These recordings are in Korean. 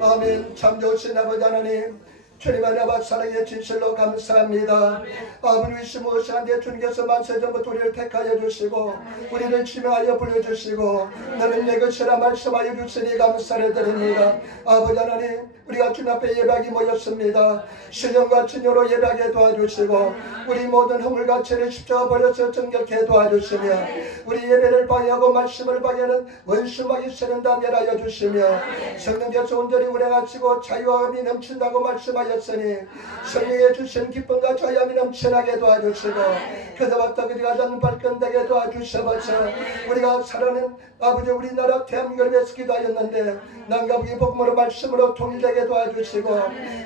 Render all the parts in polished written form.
아멘. 참 좋으신 아버지 하나님, 주님 안에 아버지 사랑의 진실로 감사합니다. 아버지 위시 무엇이한데 주님께서 만세전부터 우리를 택하여 주시고 우리를 지명하여 불러주시고 너는 내 것이라 말씀하여 주시니 감사를 드립니다. 아버지 하나님, 우리가 주님 앞에 예배하기 모였습니다. 신령과 진요로 예배하게 도와주시고 우리 모든 허물과 죄를 십자가 버려서 정결케 도와주시며 우리 예배를 방해하고 말씀을 방해하는 원수마귀 세는 다 멸하여 주시며 성령께서 온전히 운행하시고 자유와 음이 넘친다고 말씀하였으니 성령의 주신 기쁨과 자유함이 넘쳐나게 도와주시고 그다왔다 그리 가지 않는 발끈되게 도와주셔서 우리가 살아는 아버지 우리나라 대한민국을 위해서 기도하였는데 남가북이 복음으로 말씀으로 통일되게 도와주시고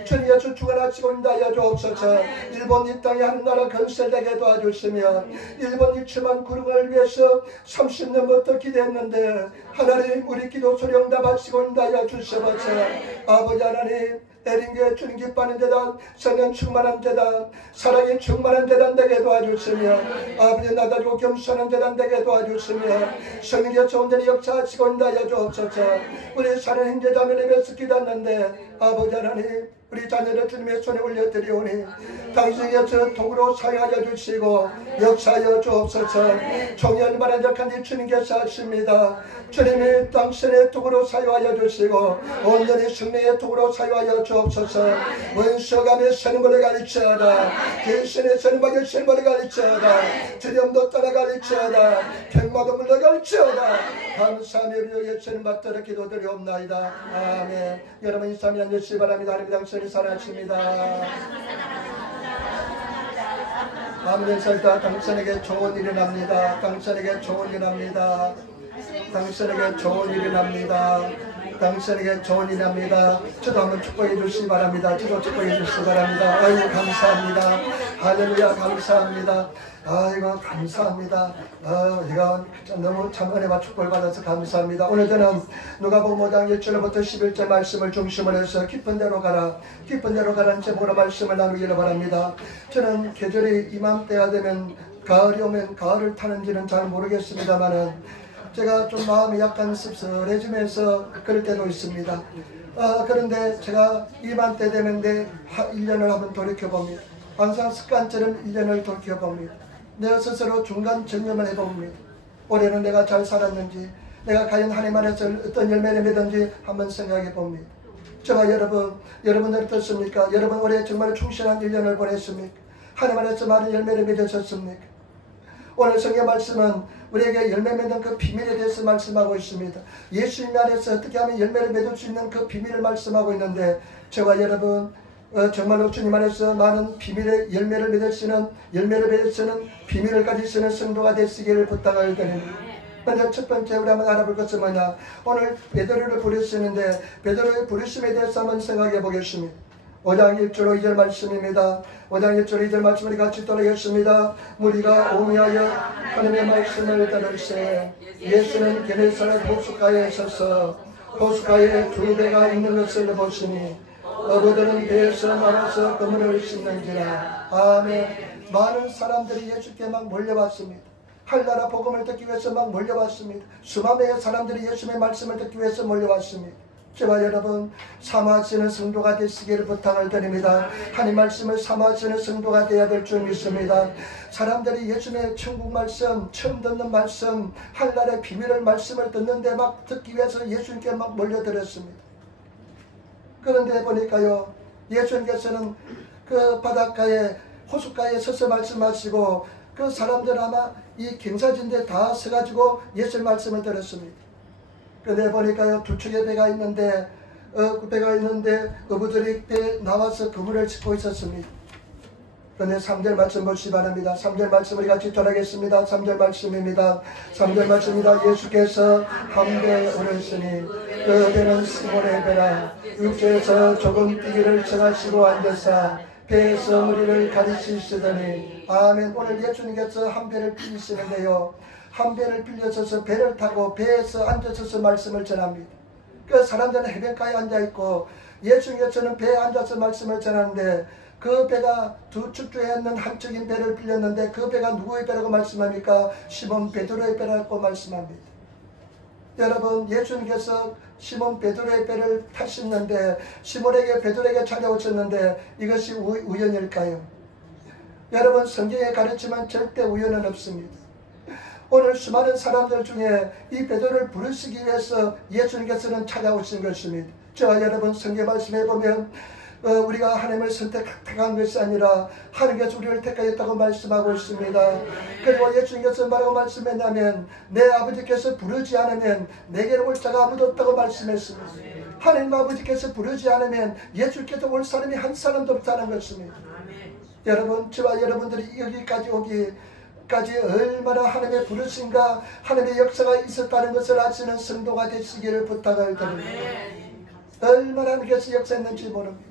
주님 예수 주관하시고 인도하여 주옵소서. 일본 이 땅에 하늘나라 건설되게 도와주시며 일본 일침한 구름을 위해서 30년부터 기도했는데 하나님 우리 기도 소리 응답하시고 인도하여 주셔서 아버지 하나님 내린교회 주님 기뻐하는 재단, 성령 충만한 재단, 사랑이 충만한 재단 되게 도와주시며 아버지 나다리고 겸손한 재단 되게 도와주시며 성령께서 온전히 역사하시고 인도하여 주옵소서. 우리 사는 형제자매를 위해서 기도했는데 아버지 하나님 우리 자녀를 주님의 손에 올려드리오니 당신께서 도구로 사용하여 주시고 역사하여 주옵소서. 종연만한 적한지 주님께서 하십니다. 주님이 당신의 도구로 사용하여 주시고 온전히 승리의 도구로 사용하여 주옵소서. 원수감의 선물을 가르치어다 귀신의 선물을 실물을 가르치어다 두려움도 따라 가르치어다 백마도 물러 가르치어다 감사하며 우리 예수님 받들어 기도드리옵나이다. 아멘. 여러분 이 삶이 앉으시기 바랍니다. 하나님 당신이 살아십니다. 아무리 설다 당신에게 좋은 일이 납니다. 당신에게 좋은 일이 납니다. 당신에게 좋은 일이 납니다. 당신에게 좋은 일이 납니다. 저도 한번 축복해 주시기 바랍니다. 저도 축복해 주시기 바랍니다. 아이고 감사합니다. 할렐루야 감사합니다. 아이고 감사합니다. 제가 너무 참 은혜와 축복을 받아서 감사합니다. 오늘 저는 누가복음 5장 1절부터 11절 말씀을 중심으로 해서 깊은 데로 가라 깊은 데로 가라는 제목으로 말씀을 나누기를 바랍니다. 저는 계절이 이맘때가 되면 가을이 오면 가을을 타는지는 잘 모르겠습니다만은 제가 좀 마음이 약간 씁쓸해지면서 그럴 때도 있습니다. 그런데 제가 이맘때 되면 내 1년을 한번 돌이켜봅니다. 항상 습관처럼 1년을 돌이켜봅니다. 내가 스스로 중간 점검을 해봅니다. 올해는 내가 잘 살았는지 내가 과연 하나님 안에서 어떤 열매를 맺은지 한번 생각해 봅니다. 저와 여러분들 어떻습니까? 여러분 올해 정말 충실한 1년을 보냈습니까? 하나님 안에서 많은 열매를 맺으셨습니까? 오늘 성경 말씀은 우리에게 열매 맺는 그 비밀에 대해서 말씀하고 있습니다. 예수님 안에서 어떻게 하면 열매를 맺을 수 있는 그 비밀을 말씀하고 있는데 저와 여러분 정말로 주님 안에서 많은 비밀의 열매를 맺을 수 있는 비밀을 가질 수 있는 성도가 되시기를 부탁을 드립니다. 먼저 첫 번째 우리 한번 알아볼 것은 뭐냐, 오늘 베드로를 부르시는데 베드로의 부르심에 대해서 한번 생각해 보겠습니다. 5장 1절 2절 말씀입니다. 5장 1절 2절 말씀을 같이 따르겠습니다. 무리가 오미하여 하나님의 말씀을 따를세 예수는 게네사렛 호숫가에 서서 호숫가에 두 배가 있는 것을 보시니 어부들은 배에서 나와서 그물을 씻는지라. 아멘. 많은 사람들이 예수께 막 몰려왔습니다. 한나라 복음을 듣기 위해서 막 몰려왔습니다. 수많은 사람들이 예수님의 말씀을 듣기 위해서 몰려왔습니다. 저와 여러분 사모하시는 성도가 되시기를 부탁을 드립니다. 하나님 말씀을 사모하시는 성도가 되어야 될 줄 믿습니다. 사람들이 예수님의 천국 말씀, 처음 듣는 말씀, 한나라의 비밀의 말씀을 듣는데 막 듣기 위해서 예수님께 막 몰려들었습니다. 그런데 보니까요, 예수님께서는 그 바닷가에 호숫가에 서서 말씀하시고 그 사람들 아마 이 경사진데 다 서가지고 예수님 말씀을 들었습니다. 그런데 보니까요, 두 축의 배가 있는데 어부들이 배에 나와서 그물을 짚고 있었습니다. 그런데 3절 말씀 보시기 바랍니다. 3절 말씀 우리 같이 전하겠습니다. 3절 말씀입니다. 3절 말씀입니다. 예수께서 한 배에 오르시니 그 배는 시몬의 배라. 육지에서 조금 뛰기를 정하시고 앉으사 배에서 우리를 가르치시더니. 아멘. 오늘 예수님께서 한 배를 빌리시는데요, 한 배를 빌려서서 배를 타고 배에서 앉아서서 말씀을 전합니다. 그 사람들은 해변가에 앉아있고 예수님께서는 배에 앉아서 말씀을 전하는데 그 배가 두 축주에 있는 한쪽인 배를 빌렸는데 그 배가 누구의 배라고 말씀합니까? 시몬 베드로의 배라고 말씀합니다. 여러분, 예수님께서 시몬 베드로의 배를 타셨는데, 시몬에게 베드로에게 찾아오셨는데 이것이 우연일까요? 여러분, 성경에 가르치면 절대 우연은 없습니다. 오늘 수많은 사람들 중에 이 베드로를 부르시기 위해서 예수님께서는 찾아오신 것입니다. 저와 여러분, 성경 말씀에 보면 우리가 하나님을 선택한 것이 아니라 하나님께서 우리를 택하였다고 말씀하고 있습니다. 그리고 예수님께서 뭐라고 말씀했냐면, 내 아버지께서 부르지 않으면 내게로 올 자가 아무도 없다고 말씀했습니다. 하나님 아버지께서 부르지 않으면 예수께서 올 사람이 한 사람도 없다는 것입니다. 여러분, 저와 여러분들이 여기까지 오기까지 얼마나 하나님의 부르심과 하나님의 역사가 있었다는 것을 아시는 성도가 되시기를 부탁을 드립니다. 얼마나 하나님께서 역사했는지 모릅니다.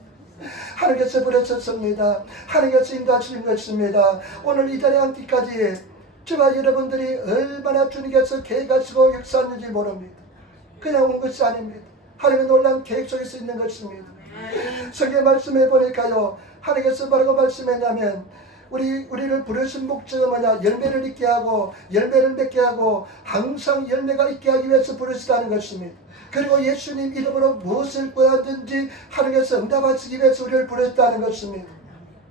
하나님께서 부르셨습니다. 하나님께서 인도하신 것입니다. 오늘 이 자리에 앉기까지 저와 여러분들이 얼마나 주님께서 계획하시고 역사하는지 모릅니다. 그냥 온 것이 아닙니다. 하나님의 놀라운 계획 속에서 있는 것입니다. 성경 말씀해 보니까요, 하나님께서 뭐라고 말씀했냐면, 우리를 부르신 목적은 뭐냐? 열매를 있게 하고 열매를 맺게 하고 항상 열매가 있게 하기 위해서 부르시다는 것입니다. 그리고 예수님 이름으로 무엇을 구하든지 하나님께서 응답하시기 위해서 우리를 부르셨다는 것입니다.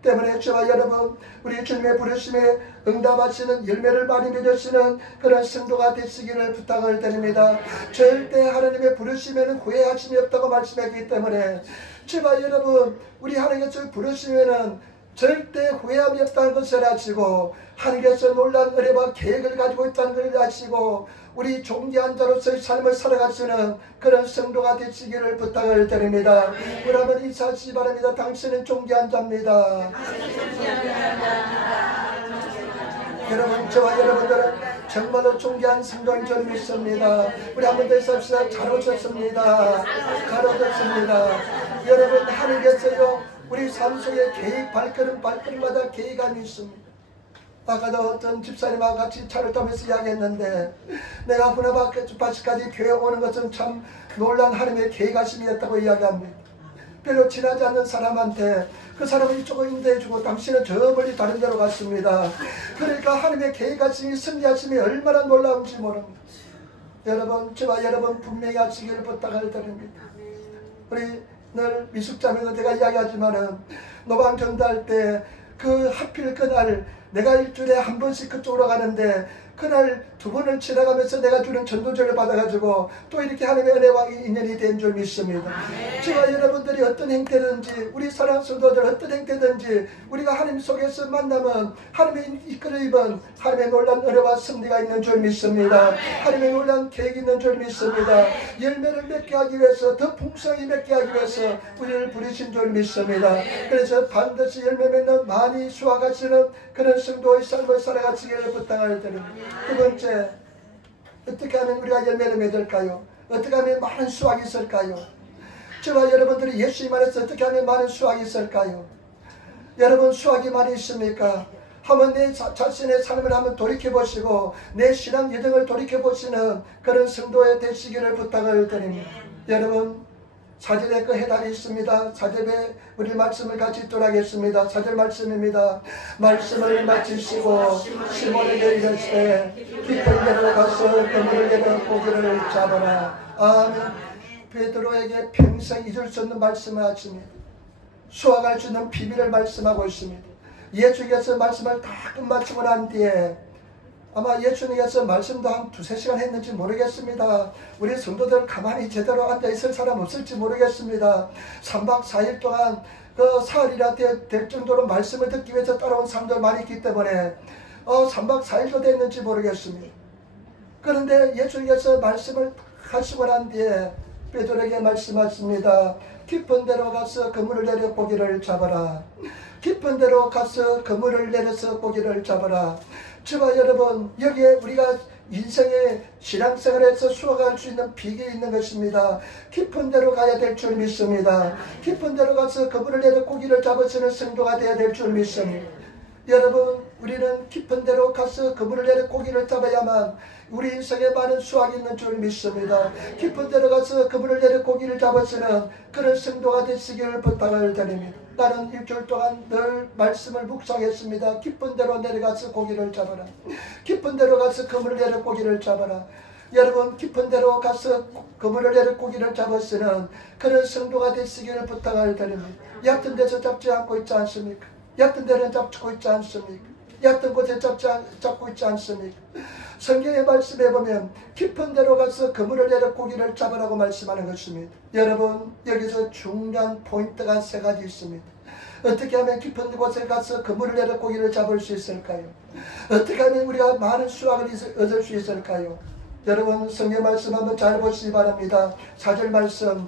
때문에 저와 여러분, 우리 주님의 부르심에 응답하시는 열매를 많이 맺으시는 그런 성도가 되시기를 부탁을 드립니다. 절대 하나님의 부르심에는 후회하심이 없다고 말씀했기 때문에 저와 여러분, 우리 하나님께서 부르시면은 절대 후회함이 없다는 것을 아시고, 하나님께서 놀라운 은혜와 계획을 가지고 있다는 것을 아시고, 우리 존귀한 자로서의 삶을 살아가시는 그런 성도가 되시기를 부탁을 드립니다. 우리 한번 인사하시기 바랍니다. 당신은 존귀한 자입니다. 여러분, 저와 여러분들은 정말로 존귀한 성도인 줄 믿습니다. 우리 한번 더 인사합시다. 잘 오셨습니다. 잘 오셨습니다. 여러분, 하나님께서요, 우리 삶 속에 계획, 발걸음마다 계획감이 있습니다. 아까도 어떤 집사님하고 같이 차를 타면서 이야기했는데, 내가 후나바시까지 교회 오는 것은 참 놀라운 하나님의 계획하심이었다고 이야기합니다. 별로 친하지 않는 사람한테 그 사람은 이쪽을 인도해주고 당신은 저 멀리 다른 데로 갔습니다. 그러니까 하나님의 계획하심이, 승리하심이 얼마나 놀라운지 모릅니다. 여러분, 저와 여러분 분명히 하시기를 부탁을 드립니다. 우리 늘 미숙자매도 내가 이야기하지만은 노방 전도할 때 그 하필 그날 내가 일주일에 한 번씩 그쪽으로 가는데 그날 두 번을 지나가면서 내가 주는 전도전을 받아가지고 또 이렇게 하나님의 은혜와 인연이 된 줄 믿습니다. 저와 여러분들이 어떤 행태든지, 우리 사랑 성도들 어떤 행태든지 우리가 하나님 속에서 만나면 하나님의 이끌어입은 하나님의 놀라운 은혜와 승리가 있는 줄 믿습니다. 하나님의 놀라운 계획이 있는 줄 믿습니다. 열매를 맺게 하기 위해서, 더 풍성히 맺게 하기 위해서 우리를 부르신 줄 믿습니다. 그래서 반드시 열매 맺는 많이 수확하시는 그런 성도의 삶을 살아가시기를 부탁을 드립니다. 두 번째, 어떻게 하면 우리가 열매를 맺을까요? 어떻게 하면 많은 수확이 있을까요? 저와 여러분들이 예수님 안에서 어떻게 하면 많은 수확이 있을까요? 여러분, 수확이 많이 있습니까? 한번 내 자신의 삶을 한번 돌이켜보시고 내 신앙 여정을 돌이켜보시는 그런 성도의 되시기를 부탁을 드립니다. 여러분, 4절에 그 해답이 있습니다. 4절에 우리 말씀을 같이 읽도록 하겠습니다. 4절 말씀입니다. 말씀을 마치시고 시몬에게 이르시되 깊은 데로 가서 그물을 내려 고기를 잡아라. 아멘. 베드로에게 평생 잊을 수 없는 말씀을 하십니다. 수확할 수 있는 비밀을 말씀하고 있습니다. 예수님께서 말씀을 다 끝마치고 난 뒤에 아마 예수님께서 말씀도 한 2-3시간 했는지 모르겠습니다. 우리 성도들 가만히 제대로 앉아있을 사람 없을지 모르겠습니다. 3박 4일 동안 그 사흘이나 될 정도로 말씀을 듣기 위해서 따라온 사람들 많이 있기 때문에 3박 4일도 됐는지 모르겠습니다. 그런데 예수님께서 말씀을 하시고 난 뒤에 베드로에게 말씀하십니다. 깊은 데로 가서 그물을 내려 고기를 잡아라. 깊은 데로 가서 그물을 내려서 고기를 잡아라. 저와 여러분, 여기에 우리가 인생의 신앙생활에서 수확할 수 있는 비결이 있는 것입니다. 깊은 데로 가야 될 줄 믿습니다. 깊은 데로 가서 그물을 내려 고기를 잡으시는 성도가 되어야 될 줄 믿습니다. 여러분, 우리는 깊은 데로 가서 그물을 내려 고기를 잡아야만 우리 인생에 많은 수확이 있는 줄 믿습니다. 깊은 데로 가서 그물을 내려 고기를 잡으시는 그런 성도가 되시기를 부탁을 드립니다. 나는 일주일 동안 늘 말씀을 묵상했습니다. 깊은 데로 내려가서 고기를 잡아라. 깊은 데로 가서 그물을 내려 고기를 잡아라. 여러분 깊은 데로 가서 그물을 내려 고기를 잡아 쓰는 그런 성도가 되시기를 부탁을 드립니다. 얕은 데서 잡지 않고 있지 않습니까? 얕은 데는 잡고 있지 않습니까? 얕은 곳에 잡고 있지 않습니까? 성경의 말씀에 보면 깊은 데로 가서 그물을 내려 고기를 잡으라고 말씀하는 것입니다. 여러분 여기서 중요한 포인트가 세 가지 있습니다. 어떻게 하면 깊은 곳에 가서 그물을 내려 고기를 잡을 수 있을까요? 어떻게 하면 우리가 많은 수확을 얻을 수 있을까요? 여러분 성경 말씀 한번 잘 보시기 바랍니다. 4절 말씀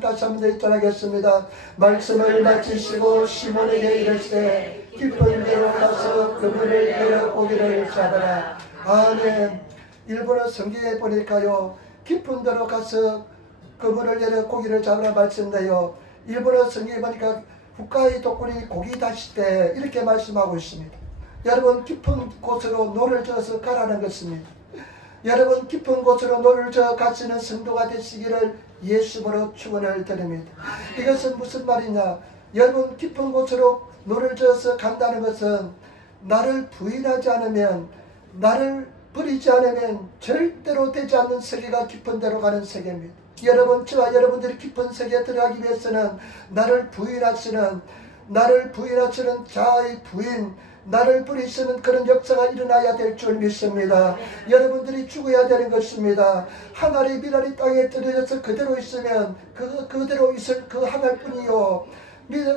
다시 한번 읽어나겠습니다. 말씀을 마치시고 시몬에게 이르시되 깊은 데로 가서 그물을 내려 고기를 잡아라. 아멘. 일본어 성경에 보니까요 깊은 데로 가서 그물을 내려 고기를 잡아라 말씀인데요, 일본어 성경에 보니까 후카이 도쿠니 고기 다시 때 이렇게 말씀하고 있습니다. 여러분 깊은 곳으로 노를 저어서 가라는 것입니다. 여러분 깊은 곳으로 노를 저어 가시는 성도가 되시기를 예수님으로 축원을 드립니다. 이것은 무슨 말이냐? 여러분 깊은 곳으로 노를 저어서 간다는 것은 나를 부인하지 않으면, 나를 버리지 않으면 절대로 되지 않는 세계가 깊은 데로 가는 세계입니다. 여러분 저와 여러분들이 깊은 세계에 들어가기 위해서는 나를 부인하시는 자아의 부인, 나를 버리시는 그런 역사가 일어나야 될 줄 믿습니다. 여러분들이 죽어야 되는 것입니다. 한 알의 미랄이 땅에 떨어져서 그대로 있으면 그대로 있을 그 한 알뿐이요,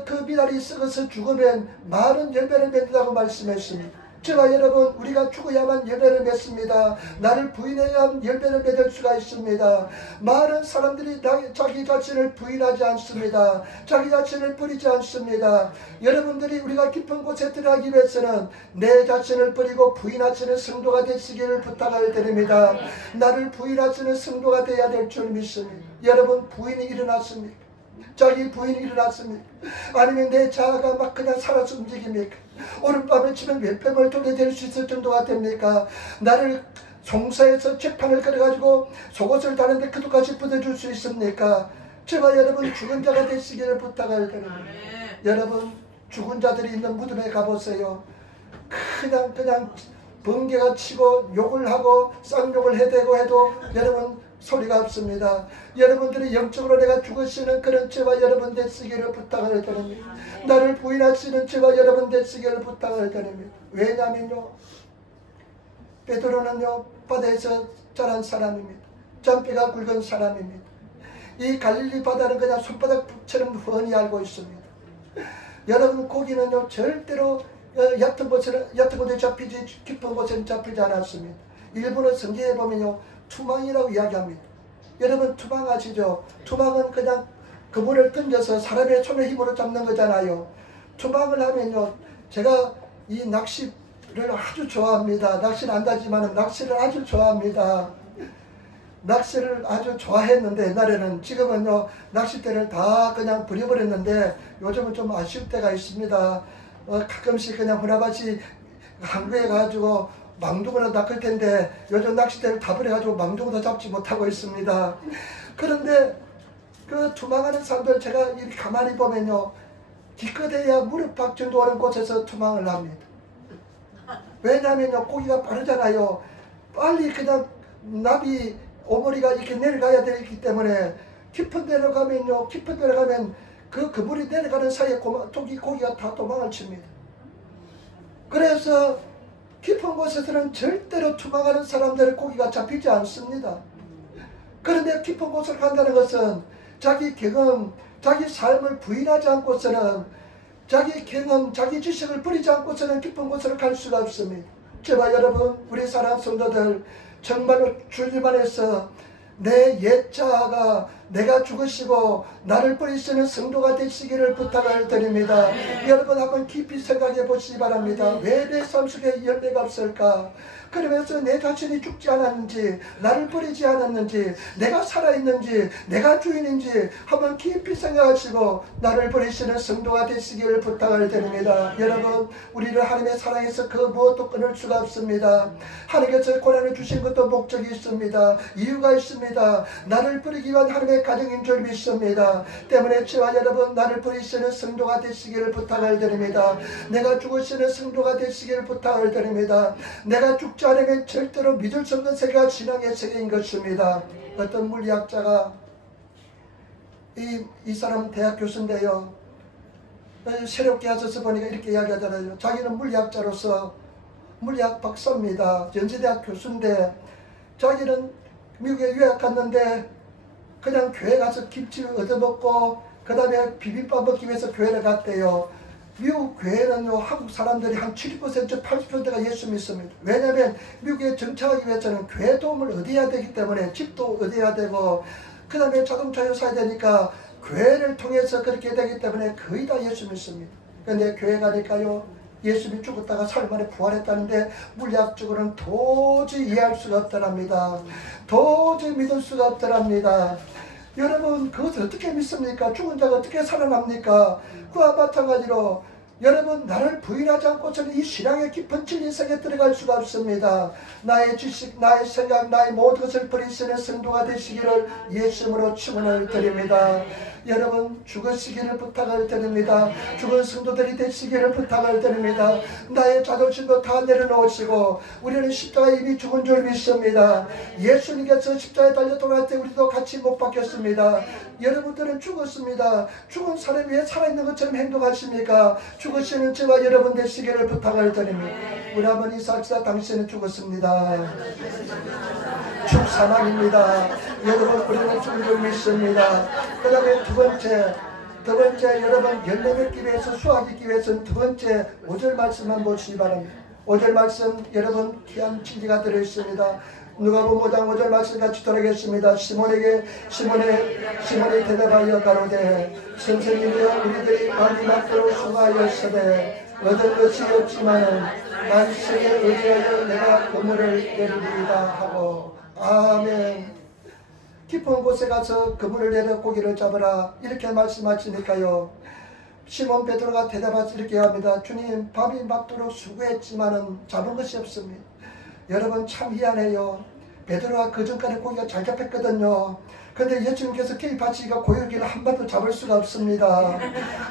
그 미랄이 썩어서 죽으면 많은 열매를 맺는다고 말씀했습니다. 저와 여러분 우리가 죽어야만 열매를 맺습니다. 나를 부인해야만 열매를 맺을 수가 있습니다. 많은 사람들이 자기 자신을 부인하지 않습니다. 자기 자신을 버리지 않습니다. 여러분들이 우리가 깊은 곳에 들어가기 위해서는 내 자신을 버리고 부인하시는 성도가 되시기를 부탁을 드립니다. 나를 부인하시는 성도가 되어야 될 줄 믿습니다. 여러분 부인이 일어났습니까? 자기 부인이 일어났습니까? 아니면 내 자아가 막 그냥 살아서 움직입니까? 오늘 밤에 치면 몇 뱀을 돌려댈 수 있을 정도가 됩니까? 나를 송사해서 재판을 걸어가지고 속옷을 다는데 그도까지 뻗어줄 수 있습니까? 제발 여러분 죽은 자가 되시기를 부탁을 드립니다. 여러분 죽은 자들이 있는 무덤에 가보세요. 그냥 번개가 치고 욕을 하고 쌍욕을 해대고 해도 여러분 소리가 없습니다. 여러분들이 영적으로 내가 죽으시는 그런 죄와 여러분 되시기를 부탁을 드립니다. 나를 부인하시는 죄와 여러분 되시기를 부탁을 드립니다. 왜냐면요, 베드로는요 바다에서 자란 사람입니다. 잔뼈가 굵은 사람입니다. 이 갈릴리 바다는 그냥 손바닥처럼 훤히 알고 있습니다. 여러분 고기는요 절대로 얕은 곳에 잡히지 깊은 곳에는 잡히지 않았습니다. 일본어 성경에 보면요 투망이라고 이야기합니다. 여러분 투망 아시죠? 투망은 그냥 그물을 던져서 사람의 손의 힘으로 잡는 거잖아요. 투망을 하면요, 제가 이 낚시를 아주 좋아합니다. 낚시는 안 하지만 낚시를 아주 좋아합니다. 낚시를 아주 좋아했는데 옛날에는, 지금은요 낚싯대를 다 그냥 버려버렸는데 요즘은 좀 아쉬울 때가 있습니다. 가끔씩 그냥 후나밭이 한국에 가지고 망둥어는 낚을 텐데 요즘 낚싯대를 다 버려가지고 망둥어도 잡지 못하고 있습니다. 그런데 그 투망하는 사람들 제가 이렇게 가만히 보면요, 기껏해야 무릎팍 정도 하는 곳에서 투망을 합니다. 왜냐하면요 고기가 빠르잖아요. 빨리 그냥 나비 오머리가 이렇게 내려가야 되기 때문에 깊은 데로 가면요, 깊은 데로 가면 그 그물이 내려가는 사이에 고기가 다 도망을 칩니다. 그래서 깊은 곳에서는 절대로 투망하는 사람들의 고기가 잡히지 않습니다. 그런데 깊은 곳을 간다는 것은 자기 경험, 자기 삶을 부인하지 않고서는, 자기 경험, 자기 지식을 버리지 않고서는 깊은 곳으로 갈 수가 없습니다. 제발 여러분 우리 사랑하는 성도들 정말로 주님 안에서 내 옛자아가 내가 죽으시고 나를 버리시는 성도가 되시기를 부탁을 드립니다. 여러분 한번 깊이 생각해 보시기 바랍니다. 왜 내 삶 속에 열매가 없을까? 그러면서 내 자신이 죽지 않았는지, 나를 버리지 않았는지, 내가 살아있는지, 내가 주인인지 한번 깊이 생각하시고 나를 버리시는 성도가 되시기를 부탁을 드립니다. 여러분 우리를 하나님의 사랑에서 그 무엇도 끊을 수가 없습니다. 하나님께서 고난을 주신 것도 목적이 있습니다. 이유가 있습니다. 나를 버리기 위한 하나님의 가정인 줄 믿습니다. 때문에 저와 여러분 나를 버리시는 성도가 되시기를 부탁을 드립니다. 내가 죽으시는 성도가 되시기를 부탁을 드립니다. 내가 죽지 죽지 않으면 절대로 믿을 수 없는 세계가 신앙의 세계인 것입니다. 어떤 물리학자가 이 사람은 대학 교수인데요. 새롭게 하셔서 보니까 이렇게 이야기하잖아요. 자기는 물리학자로서 물리학 박사입니다. 연세대학 교수인데 자기는 미국에 유학 갔는데 그냥 교회 가서 김치를 얻어먹고 그 다음에 비빔밥 먹기 위해서 교회를 갔대요. 미국 교회는요, 한국 사람들이 한 70%, 80%가 예수 믿습니다. 왜냐하면 미국에 정착하기 위해서는 교회 도움을 얻어야 되기 때문에 집도 얻어야 되고 그 다음에 자동차를 사야 되니까 교회를 통해서 그렇게 되기 때문에 거의 다 예수 믿습니다. 그런데 교회 가니까요, 예수님이 죽었다가 사흘 만에 부활했다는데 물리학적으로는 도저히 이해할 수가 없더랍니다. 도저히 믿을 수가 없더랍니다. 여러분, 그것을 어떻게 믿습니까? 죽은 자가 어떻게 살아납니까? 그와 마찬가지로 여러분, 나를 부인하지 않고서는 이 신앙의 깊은 진리 속에 들어갈 수가 없습니다. 나의 지식, 나의 생각, 나의 모든 것을 버리시는 성도가 되시기를 예수님으로 축원을 드립니다. 여러분, 죽으시기를 부탁을 드립니다. 죽은 성도들이 되시기를 부탁을 드립니다. 나의 자존심도 다 내려놓으시고 우리는 십자가에 이미 죽은 줄 믿습니다. 예수님께서 십자가에 달려 돌아갈 때 우리도 같이 못 박혔습니다. 여러분들은 죽었습니다. 죽은 사람이 왜 살아있는 것처럼 행동하십니까? 죽으시는 저와 여러분 되시기를 부탁을 드립니다. 우리 어머니 사역사 당신은 죽었습니다. 죽사망입니다. 여러분, 우리는 죽은 줄 믿습니다. 그 다음에 두 번째 여러분, 열매 맺기 위해서 수확하기 위해서는 두 번째 5절 말씀 한번 보시기 바랍니다. 5절 말씀 여러분 귀한 진리가 들어있습니다. 누가복음 5장 5절 말씀 같이 돌아가겠습니다. 시몬이 대답하여 가로되 선생님이여 우리들이 많이 맞도록 수고하였으되 얻은 것이 없지만은 만식에 의지하여 내가 그물을 내리리이다 하고. 아멘. 깊은 곳에 가서 그물을 내려 고기를 잡으라 이렇게 말씀하시니까요, 시몬 베드로가 대답하시 이렇게 합니다. 주님, 밤이 맞도록 수고했지만은 잡은 것이 없습니다. 여러분, 참 희한해요. 베드로가 그전까지 고기가 잘 잡혔거든요. 근데 예수님께서 개입하시니까 고기를 한 마리도 잡을 수가 없습니다.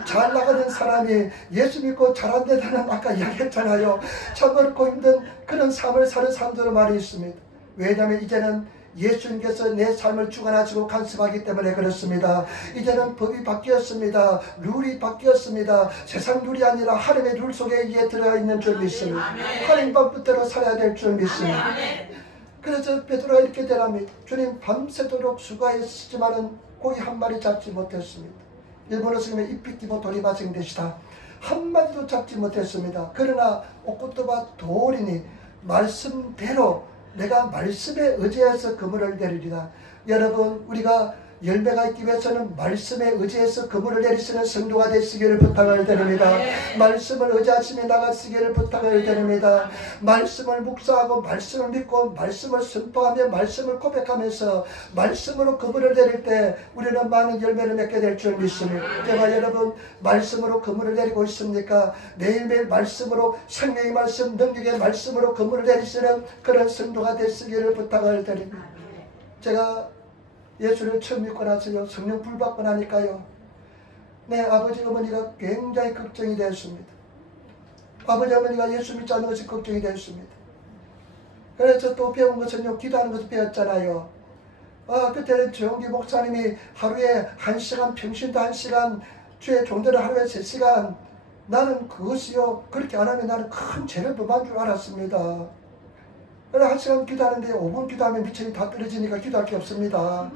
잘 나가는 사람이 예수 믿고 잘 안 되다는 아까 이야기했잖아요. 참 어렵고 힘든 그런 삶을 사는 사람들은 많이 있습니다. 왜냐하면 이제는 예수님께서 내 삶을 주관하시고 간섭하기 때문에 그렇습니다. 이제는 법이 바뀌었습니다. 룰이 바뀌었습니다. 세상 룰이 아니라 하나님의 룰 속에 이제 들어가 있는 줄 믿습니다. 하나님 법대로 살아야 될 줄 믿습니다. 그래서 베드로가 이렇게 대답합니다. 주님, 밤새도록 수고하였지만은 고기 한 마리 잡지 못했습니다. 일본어 쓰면 이피키모 도리마생 되시다. 한 마리도 잡지 못했습니다. 그러나 오코토바 도리니 말씀대로 내가 말씀에 의지해서 그물을 내리리라. 여러분, 우리가 열매가 있기 위해서는 말씀에 의지해서 그물을 내리시는 성도가 되시기를 부탁을 드립니다. 말씀을 의지하시며 나가시기를 부탁을 드립니다. 말씀을 묵상하고 말씀을 믿고 말씀을 선포하며 말씀을 고백하면서 말씀으로 그물을 내릴 때 우리는 많은 열매를 맺게 될 줄 믿습니다. 제가 여러분, 말씀으로 그물을 내리고 있습니까? 매일매일 말씀으로, 생명의 말씀, 능력의 말씀으로 그물을 내리시는 그런 성도가 되시기를 부탁을 드립니다. 제가 예수를 처음 믿고 나서요, 성령 불 받고 나니까요, 내 아버지 어머니가 굉장히 걱정이 되었습니다. 아버지 어머니가 예수 믿지 않는 것이 걱정이 되었습니다. 그래서 또 배운 것은요, 기도하는 것을 배웠잖아요. 그때는 정기 목사님이 하루에 1시간, 평신도 1시간, 주의 종대를 하루에 3시간, 나는 그것이요, 그렇게 안 하면 나는 큰 죄를 범한 줄 알았습니다. 그래, 1시간 기도하는데 5분 기도하면 미천이 다 떨어지니까 기도할 게 없습니다.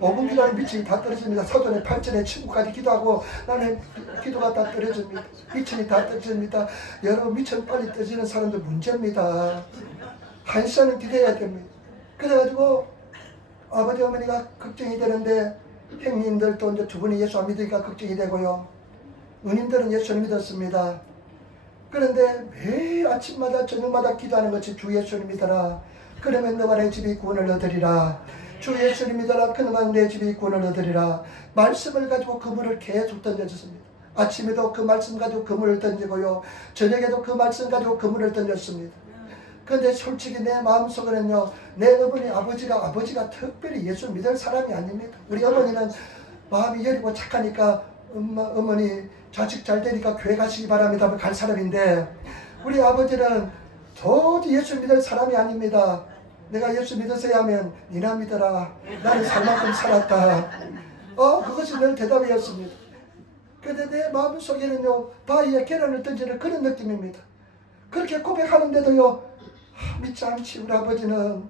5분 기도하면 미천이 다 떨어집니다. 사돈에 8천에 친구까지 기도하고 나는 기도가 다 떨어집니다. 미천이 다 떨어집니다. 여러분, 미천 빨리 떨어지는 사람들 문제입니다. 1시간은 기도해야 됩니다. 그래가지고 아버지 어머니가 걱정이 되는데 형님들도 이제 두 분이 예수 안 믿으니까 걱정이 되고요. 은인들은 예수를 믿었습니다. 그런데 매일 아침마다 저녁마다 기도하는 것이 주 예수를 믿어라. 그러면 너와 내 집이 구원을 얻으리라. 주 예수를 믿어라. 그러면 내 집이 구원을 얻으리라. 말씀을 가지고 그물을 계속 던져줬습니다. 아침에도 그 말씀 가지고 그물을 던지고요. 저녁에도 그 말씀 가지고 그물을 던졌습니다. 그런데 솔직히 내 마음속에는요, 내 어머니 아버지가 특별히 예수 믿을 사람이 아닙니다. 우리 어머니는 마음이 여리고 착하니까 어머니 자식 잘 되니까 교회 가시기 바랍니다 갈 사람인데, 우리 아버지는 도저히 예수 믿을 사람이 아닙니다. 내가 예수 믿으세요 하면 니나 믿어라. 나는 살 만큼 살았다. 그것이 늘 대답이었습니다. 그런데 내 마음속에는요, 바위에 계란을 던지는 그런 느낌입니다. 그렇게 고백하는데도요, 믿지 않지 우리 아버지는.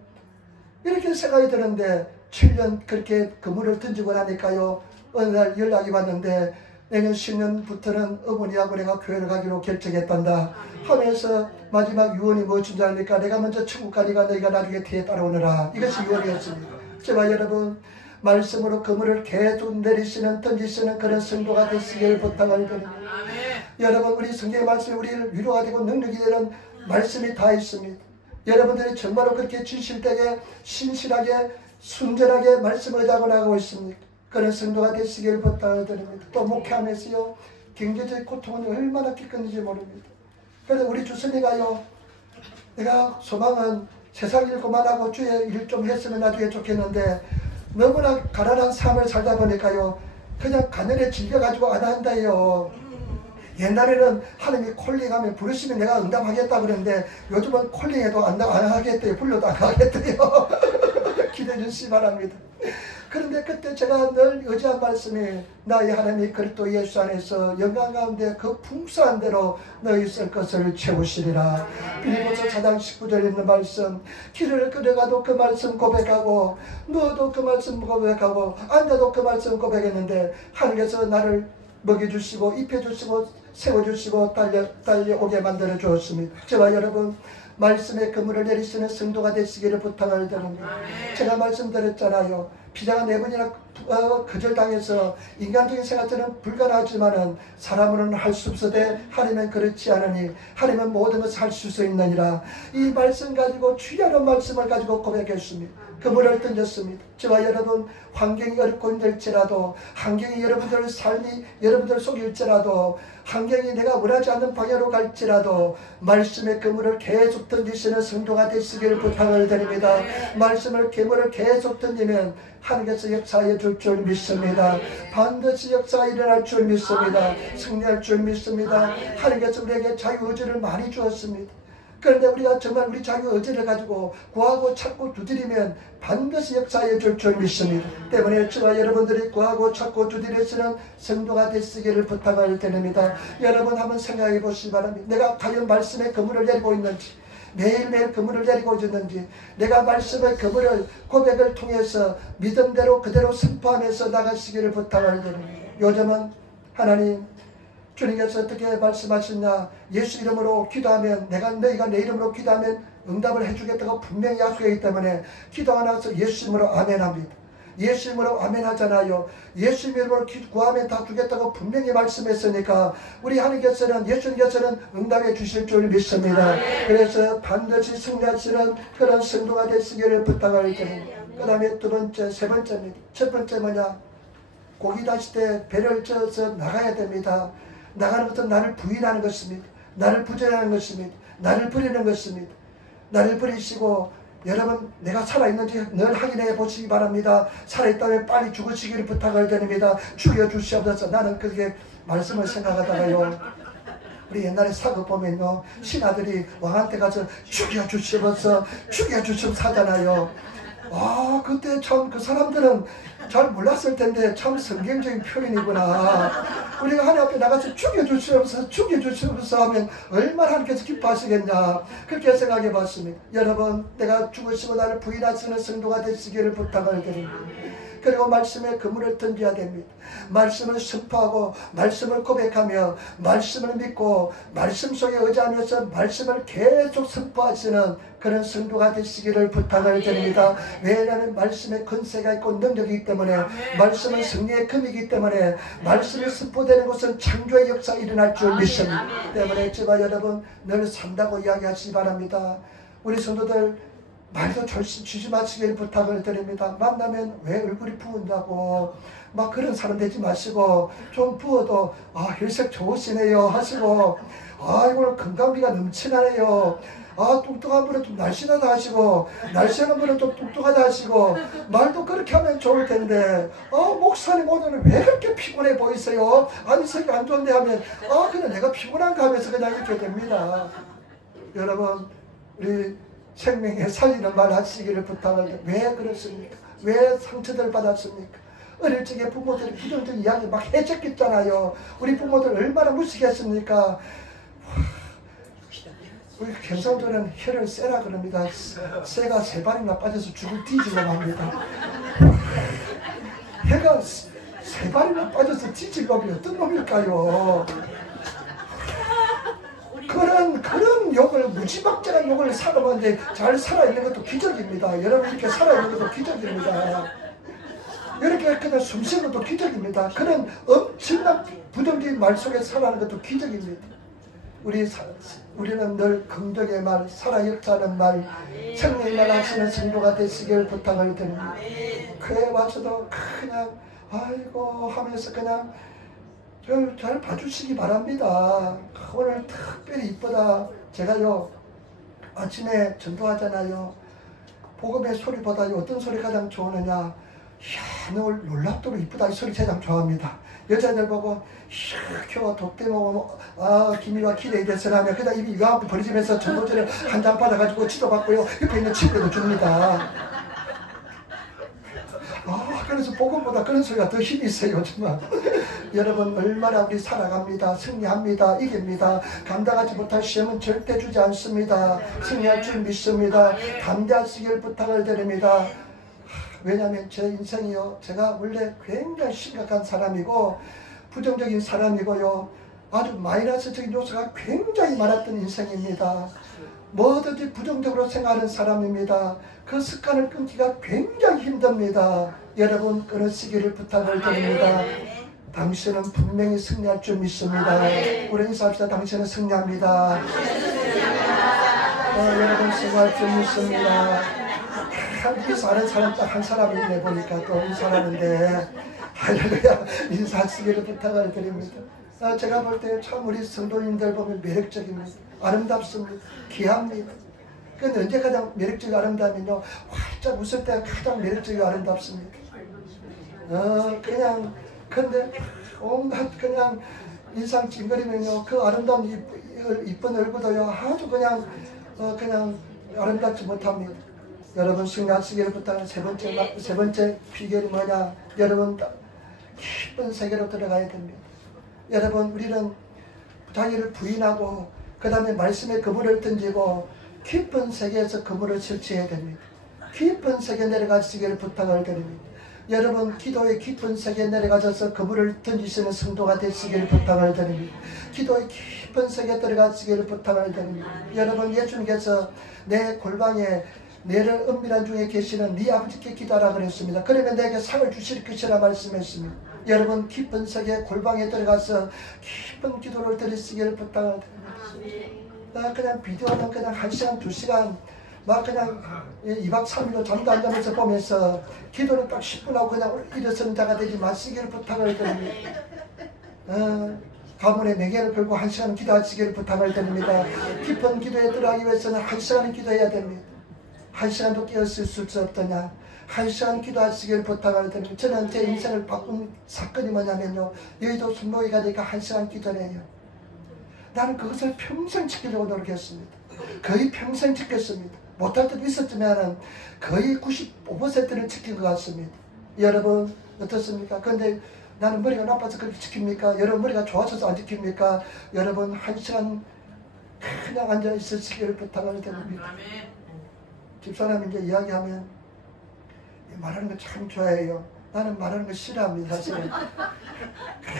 이렇게 생각이 드는데 7년 그렇게 그물을 던지고 나니까요, 어느 날 연락이 왔는데 내년 10년부터는 어머니하고 내가 교회를 가기로 결정했단다 하면서 마지막 유언이 무엇인 줄 아닙니까? 내가 먼저 천국 가니까 너희가 나중에 뒤에 따라오느라. 이것이 유언이었습니다. 제발 여러분, 말씀으로 그물을 계속 내리시는 던지시는 그런 성도가 되시길 부탁을 드립니다. 여러분, 우리 성경의 말씀이 우리를 위로가 되고 능력이 되는 말씀이 다 있습니다. 여러분들이 정말로 그렇게 진실되게 신실하게 순전하게 말씀 의지하고 나가고 있습니까? 그런 성도가 되시길 부탁을 드립니다. 또 목회하면서요, 경제적 고통은 얼마나 깊은지 모릅니다. 그래서 우리 주선이가요, 내가 소망은 세상 일 그만하고 주의 일 좀 했으면 나중에 좋겠는데 너무나 가난한 삶을 살다 보니까요, 그냥 가늘에 질려가지고 안 한다요. 옛날에는 하나님이 콜링하면 부르시면 내가 응답하겠다 그랬는데 요즘은 콜링해도 안 하겠대요. 불러도 안 하겠대요. 기대해 주시기 바랍니다. 그런데 그때 제가 늘 의지한 말씀이 나의 하나님이 그리스도 예수 안에서 영광 가운데 그 풍성한 대로 너희 쓸 것을 채우시리라. 빌립보서 4장 19절에 있는 말씀, 길을 걸어가도 그 말씀 고백하고 누워도 그 말씀 고백하고 앉아도 그 말씀 고백했는데 하나님께서 나를 먹여주시고 입혀주시고 세워주시고 달려오게 만들어 주었습니다. 저와 여러분, 말씀의 그물을 내리시는 성도가 되시기를 부탁을 드립니다. 제가 말씀드렸잖아요. 비자가 4번이나 거절당해서 인간적인 생각들은 불가능하지만은 사람으로는 할 수 없으되 하나님은 그렇지 않으니 하나님은 모든 것을 할 수 있느니라. 이 말씀 가지고 주야는 말씀을 가지고 고백했습니다. 그물을 던졌습니다. 저와 여러분, 환경이 어렵고 힘들지라도, 환경이 여러분들 삶이 여러분들 속일지라도, 환경이 내가 원하지 않는 방향으로 갈지라도 말씀의 그물을 계속 던지시는 성도가 되시기를 부탁을 드립니다. 말씀을 그물을 계속 던지면 하나님께서 역사해 줄 줄 믿습니다. 반드시 역사가 일어날 줄 믿습니다. 승리할 줄 믿습니다. 하나님께서 우리에게 자유의지를 많이 주었습니다. 그런데 우리가 정말 우리 자유의지를 가지고 구하고 찾고 두드리면 반드시 역사해 줄 줄 믿습니다. 때문에 저와 여러분들이 구하고 찾고 두드리시는 성도가 되시기를 부탁을 드립니다. 여러분 한번 생각해 보시기 바랍니다. 내가 과연 말씀의 그물을 내리고 있는지, 매일매일 그물을 내리고 있는지, 내가 말씀의 그물을 고백을 통해서 믿음대로 그대로 선포하면서 나가시기를 부탁을 드립니다. 요즘은 하나님, 주님께서 어떻게 말씀하셨냐, 예수 이름으로 기도하면 너희가 내 이름으로 기도하면 응답을 해주겠다고 분명히 약속하기 때문에 기도가 나서 예수 이름으로 아멘합니다. 예수 이름으로 아멘 하잖아요. 예수 이름으로 구하면 다 주겠다고 분명히 말씀했으니까 우리 하나님께서는, 예수님께서는 응답해 주실 줄 믿습니다. 그래서 반드시 승리하시는 그런 성도가 되시기를 부탁을 드립니다. 그 다음에 두 번째, 세 번째입니다. 첫 번째 뭐냐, 고기 다실 때 배를 쪄서 나가야 됩니다. 나가는 것은 나를 부인하는 것입니다. 나를 부정하는 것입니다. 나를 버리는 것입니다. 나를 버리시고, 여러분, 내가 살아있는지 늘 확인해 보시기 바랍니다. 살아있다면 빨리 죽으시기를 부탁을 드립니다. 죽여주시옵소서. 나는 그렇게 말씀을 생각하다가요, 우리 옛날에 사극 보면요, 신하들이 왕한테 가서 죽여주시옵소서, 죽여주시옵소서 하잖아요. 그때 참 그 사람들은 잘 몰랐을 텐데 참 성경적인 표현이구나. 우리가 하나님 앞에 나가서 죽여주시옵소서, 죽여주시옵소서 하면 얼마나 하나님께서 기뻐하시겠냐, 그렇게 생각해 봤습니다. 여러분, 내가 죽으시고 나를 부인하시는 성도가 되시기를 부탁을 드립니다. 그리고 말씀에 그물을 던져야 됩니다. 말씀을 선포하고 말씀을 고백하며 말씀을 믿고 말씀 속에 의지하면서 말씀을 계속 선포하시는 그런 성도가 되시기를 부탁을 드립니다. 왜냐하면 말씀에 권세가 있고 능력이기 때문에, 말씀은 승리의 금이기 때문에, 말씀이 선포되는 곳은 창조의 역사가 일어날 줄 믿습니다. 때문에 제가 여러분 늘 산다고 이야기하시기 바랍니다. 우리 성도들 말도 조심하시길 부탁을 드립니다. 만나면 왜 얼굴이 부은다고 막 그런 사람 되지 마시고, 좀 부어도 혈색 좋으시네요 하시고, 오늘 건강미가 넘치나네요, 뚱뚱한 분은 좀 날씬하다 하시고, 날씬한 분은 좀 뚱뚱하다 하시고, 말도 그렇게 하면 좋을 텐데, 목사님 오늘은 왜 그렇게 피곤해 보이세요? 아니 속이 안 좋은데 하면 그냥 내가 피곤한가 하면서 그냥 이렇게 됩니다. 여러분, 우리 생명에 살리는 말 하시기를 부탁을. 왜 그렇습니까? 왜 상처들 받았습니까? 어릴 적에 부모들이 부정적인 이야기 막 해쳤겠잖아요. 우리 부모들 얼마나 무식했습니까? 우리 경상도는 혀를 쎄라 그럽니다. 새가 세 발이나 빠져서 죽을 뒤지려고 합니다. 혀가 세 발이나 빠져서 뒤질 놈이 어떤 놈일까요? 그런 욕을, 무지막지한 욕을 살아봤는데 잘 살아있는 것도 기적입니다. 여러분 이렇게 살아있는 것도 기적입니다. 이렇게 그냥 숨쉬는 것도 기적입니다. 그런 엄청난 부정적인 말 속에 살아가는 것도 기적입니다. 우리는 늘 긍정의 말, 살아있다는 말, 생명의 말 하시는 성도가 되시길 부탁을 드립니다. 교회 와서도 그냥 아이고 하면서 그냥 잘 봐주시기 바랍니다. 오늘 특별히 이쁘다. 제가요 아침에 전도하잖아요. 복음의 소리보다 어떤 소리 가장 좋으느냐. 이야 너 놀랍도록 이쁘다 이 소리 가장 좋아합니다. 여자들 보고 이야 겨우 돗대 먹으면 아 김이와 기대에 대해서 하면 그냥 입이 이거 한번 버리면서 전도전에 한 잔 받아가지고 치료받고요. 옆에 있는 친구도 줍니다. 그래서 복음보다 그런 소리가 더 힘이 있어요 요즘은. 여러분 얼마나 우리 살아갑니다. 승리합니다. 이깁니다. 감당하지 못할 시험은 절대 주지 않습니다. 승리할 줄 믿습니다. 담대하시길 부탁을 드립니다. 왜냐하면 제 인생이요 제가 원래 굉장히 심각한 사람이고 부정적인 사람이고요 아주 마이너스적인 요소가 굉장히 많았던 인생입니다. 뭐든지 부정적으로 생각하는 사람입니다. 그 습관을 끊기가 굉장히 힘듭니다. 여러분 끊으시기를 부탁을 드립니다. 당신은 분명히 승리할 줄 믿습니다. 우리 인사합시다. 당신은 승리합니다. 여러분 승리할 줄 믿습니다. 한국에서 아는 사람 딱 한 사람이 내보니까 또 인사하는데 할렐루야 인사하시기를 부탁을 드립니다. 제가 볼 때 참 우리 성도님들 보면 매력적입니다. 아름답습니다. 귀합니다. 근데 언제 가장 매력적이고 아름다우면요 활짝 웃을 때가 가장 매력적이고 아름답습니다. 그냥 근데 온갖 그냥 인상 찡그리면요 그 아름다운 이쁜 얼굴도요 아주 그냥 아름답지 못합니다. 여러분 승리하시기를 부탁하는 세 번째 비결이 뭐냐. 여러분 깊은 세계로 들어가야 됩니다. 여러분 우리는 자기를 부인하고 그 다음에 말씀의 그물을 던지고 깊은 세계에서 그물을 설치해야 됩니다. 깊은 세계 내려가시기를 부탁을 드립니다. 여러분 기도의 깊은 세계에 내려가셔서 그물을 던지시는 성도가 되시기를 부탁을 드립니다. 기도의 깊은 세계에 들어가시기를 부탁을 드립니다. 여러분 예수님께서 내 골방에 내를 은밀한 중에 계시는 네 아버지께 기도하라 그랬습니다. 그러면 내게 상을 주실 것이라 말씀했습니다. 여러분 깊은 세계 골방에 들어가서 깊은 기도를 드리시기를 부탁을 드립니다. 그냥 비디오는 그냥 1시간 2시간 막 그냥 2박 3일로 잠도 안 자면서 보면서 기도는 딱 10분 하고 그냥 일어서는 자가 되지 마시기를 부탁을 드립니다. 가문의 매개를 걸고 1시간 기도하시기를 부탁을 드립니다. 깊은 기도에 들어가기 위해서는 1시간은 기도해야 됩니다. 1시간도 깨었을 수 없더냐. 1시간 기도하시기를 부탁을 드립니다. 저는 제 인생을 바꾼 사건이 뭐냐면요 여의도 순복이가 되니까 1시간 기도를 해요. 나는 그것을 평생 지키려고 노력했습니다. 거의 평생 지켰습니다. 못할 때도 있었지만 거의 95%를 지킨 것 같습니다. 여러분 어떻습니까? 그런데 나는 머리가 나빠서 그렇게 지킵니까? 여러분 머리가 좋아져서 안 지킵니까? 여러분 1시간 그냥 앉아 있으시기를 부탁을 드립니다. 집사람이 이제 이야기하면 말하는 거 참 좋아해요. 나는 말하는 거 싫어합니다. 사실은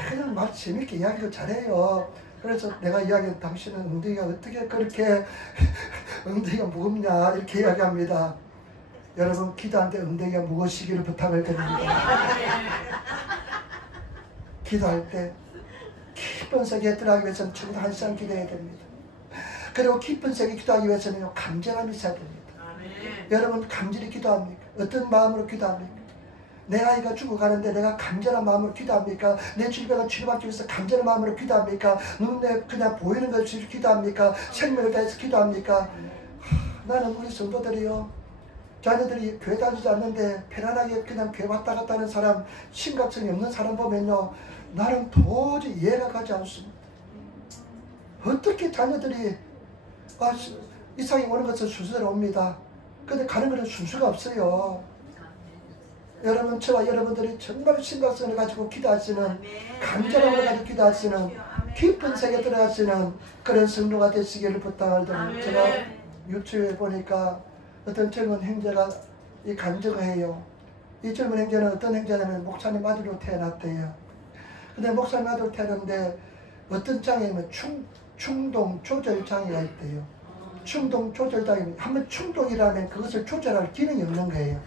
그냥 말 재밌게 이야기를 잘해요. 그래서 내가 이야기한 당신은 엉덩이가 어떻게 그렇게 엉덩이가 무겁냐 이렇게 이야기합니다. 여러분 기도할 때 엉덩이가 무거우시기를 부탁을 드립니다. 기도할 때 깊은 세계에 들어가기 위해서는 적어도 1시간 기도해야 됩니다. 그리고 깊은 세계 기도하기 위해서는 감정함이 있어야 됩니다. 여러분 감질이 기도합니까? 어떤 마음으로 기도합니까? 내 아이가 죽어가는데 내가 간절한 마음으로 기도합니까? 내 주변은 치료받기 위해서 간절한 마음으로 기도합니까? 눈에 그냥 보이는 것을 기도합니까? 생명을 다해서 기도합니까? 나는 우리 성도들이요 자녀들이 교회 다니지 않는데 편안하게 그냥 교회 왔다 갔다 하는 사람 심각성이 없는 사람 보면요 나는 도저히 이해가 가지 않습니다. 어떻게 자녀들이 이상이 오는 것은 순서대로 옵니다. 근데 가는 것은 순서가 없어요. 여러분, 저와 여러분들이 정말 심각성을 가지고 기도하시는, 간절함을 가지고 기도하시는, 깊은 세계에 들어가시는 그런 성도가 되시기를 부탁드립니다. 제가 유튜브에 보니까 어떤 젊은 형제가 이 간증을 해요. 이 젊은 형제는 어떤 형제냐면 목사님 아들로 태어났대요. 근데 목사님 아들로 태어났는데 어떤 장애면 충동 조절 장애가 있대요. 충동 조절 장애. 한번 충동이라면 그것을 조절할 기능이 없는 거예요.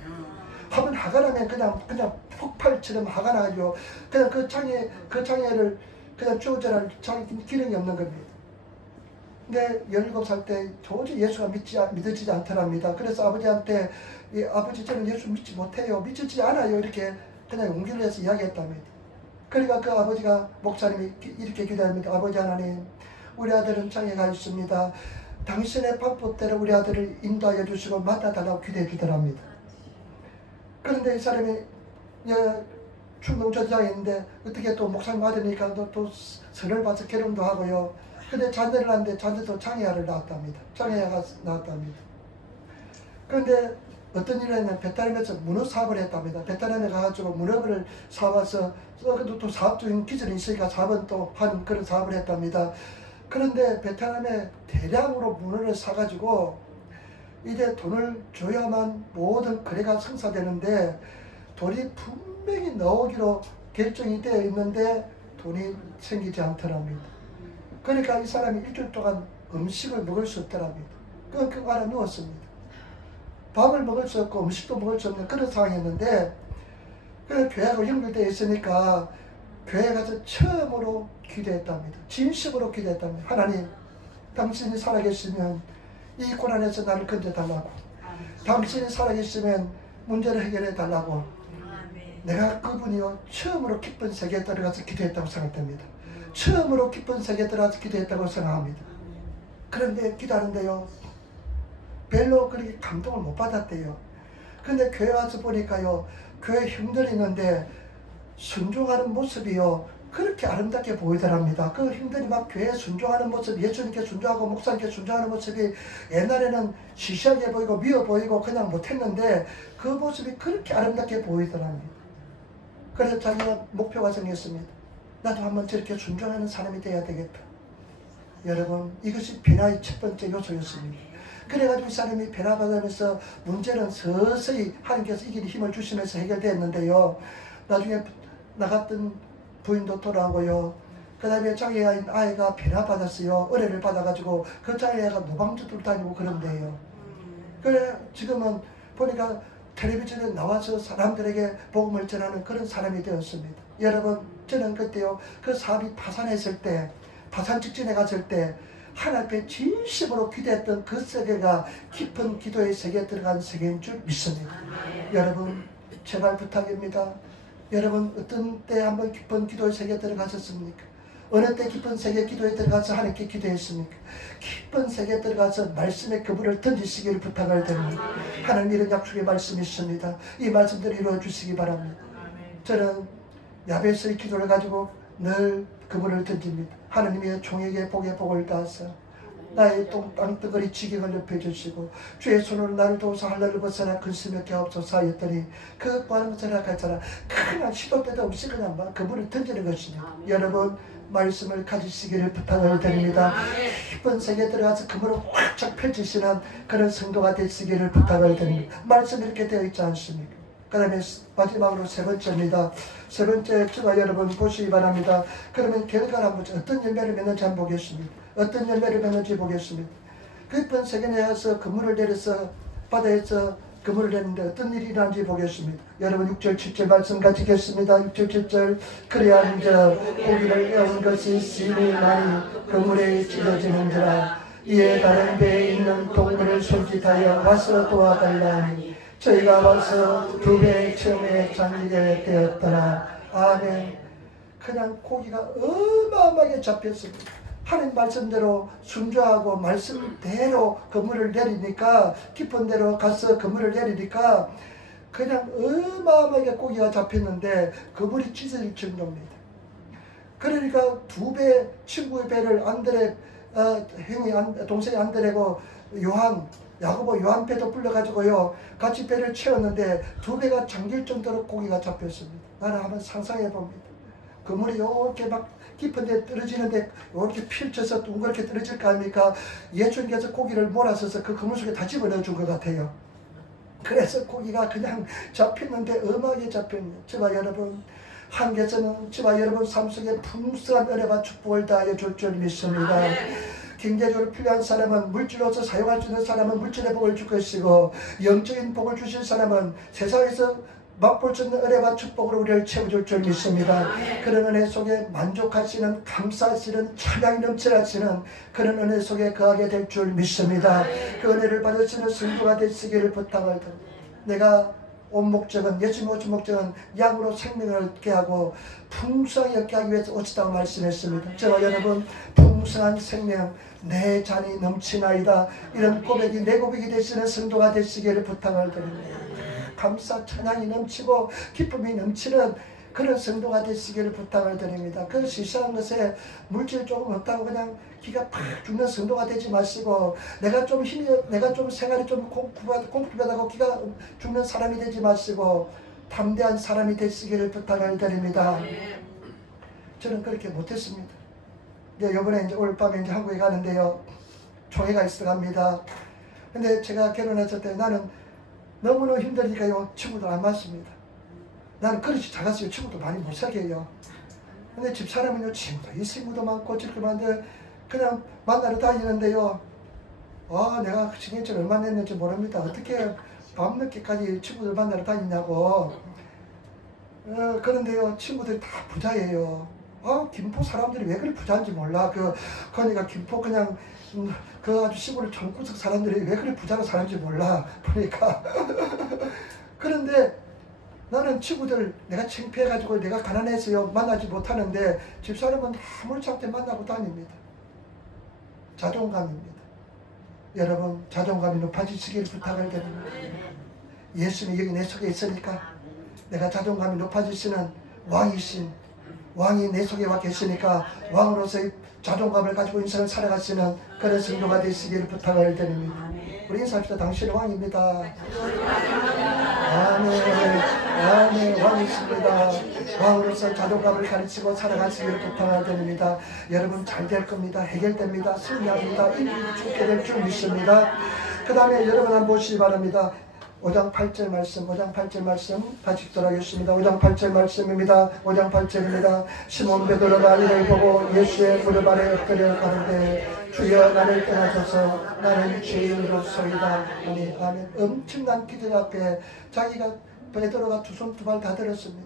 한번 화가 나면 그냥 폭발처럼 화가 나가지고 그냥 그 장애를 그냥 조절할 기능이 없는 겁니다. 근데 17살 때 도저히 예수가 믿어지지 않더랍니다. 그래서 아버지한테 아버지 저는 예수 믿지 못해요. 믿어지지 않아요. 이렇게 그냥 용기를 내서 이야기했답니다. 그러니까 그 아버지가 목사님이 이렇게 기도합니다. 아버지 하나님, 우리 아들은 장애가 있습니다. 당신의 방법대로 우리 아들을 인도하여 주시고 만나달라고 기도해 주더랍니다. 그런데 이 사람이 충동조절장애인데 어떻게 또 목사님 아들이니까 또 선을 봐서 결혼도 하고요. 근데 자녀를 낳는데 자녀도 장애아를 낳았답니다. 장애아가 낳았답니다. 그런데 어떤 일을 했냐면 베트남에서 문어 사업을 했답니다. 베트남에 가가지고 문어를 사와서 또 사업적인 기술이 있으니까 사업은 또 하는 그런 사업을 했답니다. 그런데 베트남에 대량으로 문어를 사가지고 이제 돈을 줘야만 모든 거래가 성사되는데 돈이 분명히 나오기로 결정이 되어 있는데 돈이 생기지 않더랍니다. 그러니까 이 사람이 일주일 동안 음식을 먹을 수 없더랍니다. 그 안에 누웠습니다. 밥을 먹을 수 없고 음식도 먹을 수 없는 그런 상황이었는데 그래서 교회하고 연결되어 있으니까 교회 가서 처음으로 기도했답니다. 진심으로 기도했답니다. 하나님, 당신이 살아계시면 이 고난에서 나를 건져달라고, 당신이 살아계시면 문제를 해결해 달라고, 내가 그분이요 처음으로 깊은 세계에 들어가서 기도했다고 생각됩니다. 처음으로 깊은 세계에 들어가서 기도했다고 생각합니다. 그런데 기도하는데요 별로 그렇게 감동을 못 받았대요. 근데 교회 와서 보니까요 교회 형들이 있는데 순종하는 모습이요 그렇게 아름답게 보이더랍니다. 그 형들이 막 교회에 순종하는 모습, 예수님께 순종하고 목사님께 순종하는 모습이 옛날에는 시시하게 보이고 미워 보이고 그냥 못했는데 그 모습이 그렇게 아름답게 보이더랍니다. 그래서 자기가 목표가 생겼습니다. 나도 한번 저렇게 순종하는 사람이 돼야 되겠다. 여러분, 이것이 변화의 첫 번째 요소였습니다. 그래가지고 이 사람이 변화받으면서 문제는 서서히 하나님께서 이길 힘을 주시면서 해결되었는데요. 나중에 나갔던 부인도 돌아오고요. 그 다음에 장애인 아이가 변화받았어요. 은혜를 받아가지고 그 장애아가 노방주들 다니고 그런데요. 그래 지금은 보니까 텔레비전에 나와서 사람들에게 복음을 전하는 그런 사람이 되었습니다. 여러분, 저는 그때요 그 사업이 파산했을 때, 파산 직전에 갔을 때 하나님 앞에 진심으로 기도했던 그 세계가 깊은 기도의 세계에 들어간 세계인 줄 믿습니다. 여러분, 제발 부탁입니다. 여러분, 어떤 때 한번 깊은 기도의 세계에 들어가셨습니까? 어느 때 깊은 세계 기도에 들어가서 하나님께 기도했습니까? 깊은 세계에 들어가서 말씀의 그물을 던지시기를 부탁을 드립니다. 하나님, 이런 약속의 말씀이 있습니다. 이 말씀들을 이루어 주시기 바랍니다. 저는 야베스의 기도를 가지고 늘 그물을 던집니다. 하나님의 종에게 복에 복을 따서 나의 땅덩어리 지경을 높여주시고 주의 손으로 나를 도우사 할례를 벗어나 근심에 갸옵소서 하였더니 그 구하는 것을 하였잖아. 그냥 시도 때도 없이 그냥 막 그물을 던지는 것입니다. 여러분, 말씀을 가지시기를 부탁을 드립니다. 깊은 세계에 들어가서 그물을 활짝 펼치시는 그런 성도가 되시기를 부탁을 드립니다. 말씀이 이렇게 되어 있지 않습니까? 그 다음에 마지막으로 세 번째입니다. 세 번째, 저와 여러분 보시기 바랍니다. 그러면 결과를 한번 어떤 열매를 맺는지 한번 보겠습니다. 어떤 열매를 맺는지 보겠습니다. 깊은 세계에 내서 그물을 내려서 바다에서 그물을 내는데 어떤 일이 일어난지 보겠습니다. 여러분 6절 7절 말씀 가지겠습니다. 6절 7절 그래야 한저 고기를 에운 것이 심히 많이 그물에 찢어지는지라 이에 다른 배에 있는 동물을 손짓하여 와서 도와달라니 저희가 와서 2배 처음에 잠기게 되었더라. 아멘. 그냥 고기가 어마어마하게 잡혔습니다. 하나님 말씀대로 순종하고 말씀대로 그물을 내리니까, 깊은 데로 가서 그물을 내리니까 그냥 어마어마하게 고기가 잡혔는데 그물이 찢어질 정도입니다. 그러니까 2배 친구의 배를 안드레 동생이 안드레고 야고보 요한 배도 불러가지고요 같이 배를 채웠는데 2배가 잠길 정도로 고기가 잡혔습니다. 나는 한번 상상해 봅니다. 그물이 이렇게 막 깊은데 떨어지는데 이렇게 펼쳐서 둥그렇게 떨어질 거 아닙니까? 예수님께서 고기를 몰아서서 그 그물 속에 다 집어넣어 준 것 같아요. 그래서 고기가 그냥 잡혔는데 엄하게 잡혔네요. 저와 여러분, 하나님께서는 저와 여러분 삶 속에 풍성한 은혜와 축복을 다하여 줄 줄 믿습니다. 경제적으로 필요한 사람은 물질로서 사용할 수 있는 사람은 물질의 복을 줄 것이고, 영적인 복을 주실 사람은 세상에서 맛볼 수 있는 은혜와 축복으로 우리를 채워줄 줄 믿습니다. 그런 은혜 속에 만족하시는, 감사하시는, 찬양이 넘쳐나시는 그런 은혜 속에 거하게 될 줄 믿습니다. 그 은혜를 받으시는 성도가 되시기를 부탁을 드립니다. 내가 온 목적은, 예수님 오신 목적은 양으로 생명을 얻게 하고 풍성하게 얻게 하기 위해서 오시다고 말씀했습니다. 저와 여러분, 풍성한 생명, 내 잔이 넘치나이다, 이런 고백이 내 고백이 되시는 성도가 되시기를 부탁을 드립니다. 감사, 찬양이 넘치고 기쁨이 넘치는 그런 성도가 되시기를 부탁을 드립니다. 그 시시한 것에 물질 조금 없다고 그냥 기가 팍 죽는 성도가 되지 마시고, 내가 좀 생활이 좀 공급하다고 기가 죽는 사람이 되지 마시고 담대한 사람이 되시기를 부탁을 드립니다. 저는 그렇게 못했습니다. 이번에 오늘 밤에 한국에 가는데요, 총회가 있어 갑니다. 근데 제가 결혼했을 때 나는 너무너무 힘드니까요 친구들 안 맞습니다. 나는 그릇이 작았어요. 친구도 많이 못 사귀어요. 근데 집사람은요, 이 친구도 많고 저렇게 많은데 그냥 만나러 다니는데요, 내가 지금쯤 얼마 냈는지 모릅니다. 어떻게 밤늦게까지 친구들 만나러 다니냐고. 그런데요, 친구들이 다 부자예요. 김포 사람들이 왜 그리 부자인지 몰라. 그러니까 김포 그냥 그 아주 시골 전구석 사람들이 왜 그리 부자로 사는지 몰라. 보니까. 그런데 나는 친구들 내가 창피해가지고 내가 가난해서요 만나지 못하는데 집사람은 아무렇지 않게 만나고 다닙니다. 자존감입니다. 여러분, 자존감이 높아지시길 부탁을 드립니다. 예수님이 여기 내 속에 있으니까, 내가 자존감이 높아지시는 왕이 내 속에 와 계시니까 왕으로서의 자존감을 가지고 인생을 살아가시는 그런 성도가 되시기를 부탁을 드립니다. 우리 인사합시다. 당신은 왕입니다. 아멘. 왕이십니다. 왕으로서 자존감을 가르치고 살아가시기를 부탁을 드립니다. 여러분, 잘 될 겁니다. 해결됩니다. 승리합니다. 인기를 죽게 될 줄 믿습니다. 그 다음에 여러분 한번 보시기 바랍니다. 5장 8절 말씀 같이 읽도록하겠습니다. 5장 8절 말씀입니다. 5장 8절입니다. 시몬 베드로가 이를 보고 예수의 무릎 아래 엎드려 가는데, 주여 나를 떠나셔서 나는 죄인으로소이다. 아멘. 엄청난 기적 앞에 자기가, 베드로가 두 손 두 발 다 들었습니다.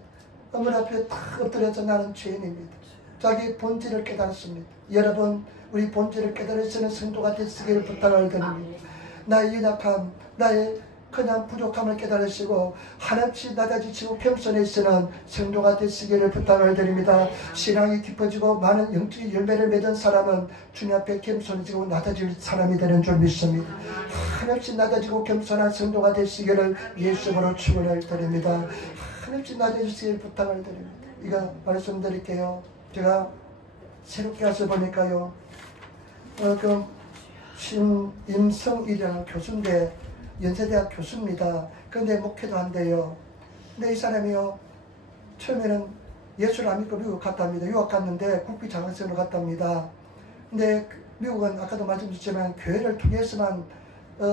어머니 앞에 탁 엎드려서 나는 죄인입니다. 자기 본질을 깨달았습니다. 여러분, 우리 본질을 깨달으시는 성도가 되시기를 부탁을 드립니다. 나의 연약함, 나의 그냥 부족함을 깨달으시고 한없이 낮아지시고 겸손해지는 성도가 되시기를 부탁을 드립니다. 신앙이 깊어지고 많은 영적인 열매를 맺은 사람은 주님 앞에 겸손해지고 낮아질 사람이 되는 줄 믿습니다. 한없이 낮아지고 겸손한 성도가 되시기를 예수님으로 축원을 드립니다. 한없이 낮아지시기를 부탁을 드립니다. 이거 말씀드릴게요. 제가 새롭게 와서 보니까요, 임성일이라는 교수인데, 연세대학 교수입니다. 그런데 목회도 한대요. 근데 이 사람이요, 처음에는 예수를 안 믿고 미국 갔답니다. 유학 갔는데 국비 장학생으로 갔답니다. 근데 미국은 아까도 말씀드렸지만 교회를 통해서만